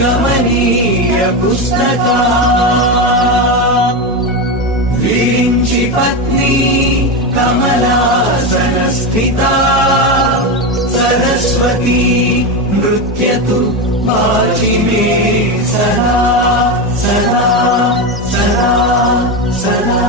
कमनीय पुस्तका विरिञ्चि पत्नी कमलासनस्थिता सरस्वती नृत्यतु वाचि मे सदा सदा सदा सदा।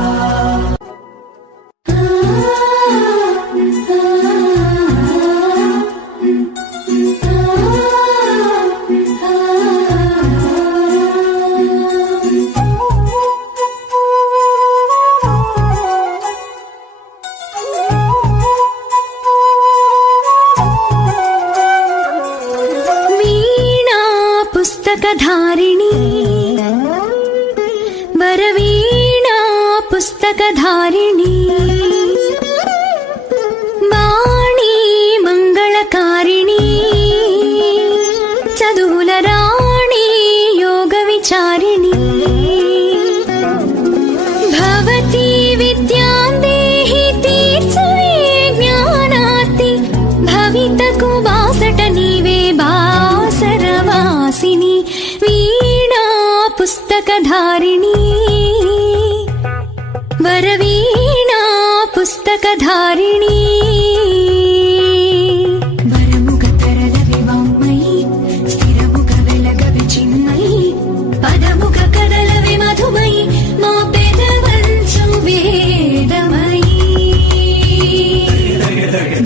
पुस्तकधारिणी वरवीणा पुस्तकधारिणी वाणी मंगलकारिणी चदुल राणी योग विचारिणी भवती विद्यां देहि तीर्थे ज्ञानाति भवितकु वासट नीवे बासरवासिनी वीणा पुस्तकधारिणी वरवीणा पुस्तकधारिणी वरमुख तरल विवाङ्मयी स्थिरमुख वेलग विचिन्मयी पदमुख कदल विमधुमयी मा पेदवंचु वेदमयी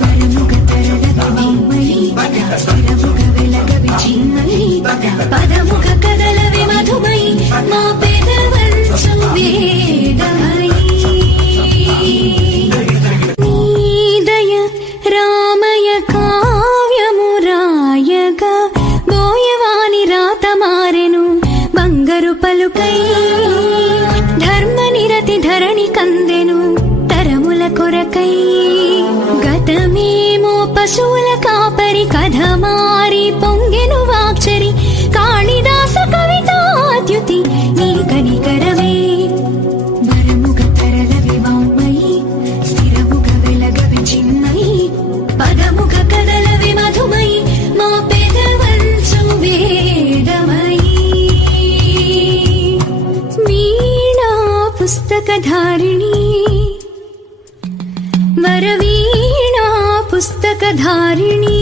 वरमुख तरल विवाङ्मयी स्थिरमुख वेलग विचिन्मयी पदमुख कदल विमधुमयी मा पेदवंचु वेदमयी నీదయ రామయ కావ్యమురాయగా బోయవాని రాత మారెను బంగరు పలుకై ధర్మ నిరతి ధరణి కందెను తరముల కొరకై గతమేమో పశువుల కాపరి కథ మారి పొంగెను వాక్చరి కాళిదాస కవితాద్యుతి నీ కనికరమే వరముగ తరల వివాంమయీ స్థిరముగ వెలగ విచిన్మయీ పదముగ కదల విమధుమయీ మా పెదవంచు వేదమయీ వీణా పుస్తకధారిణీ వరవీణా పుస్తకధారిణీ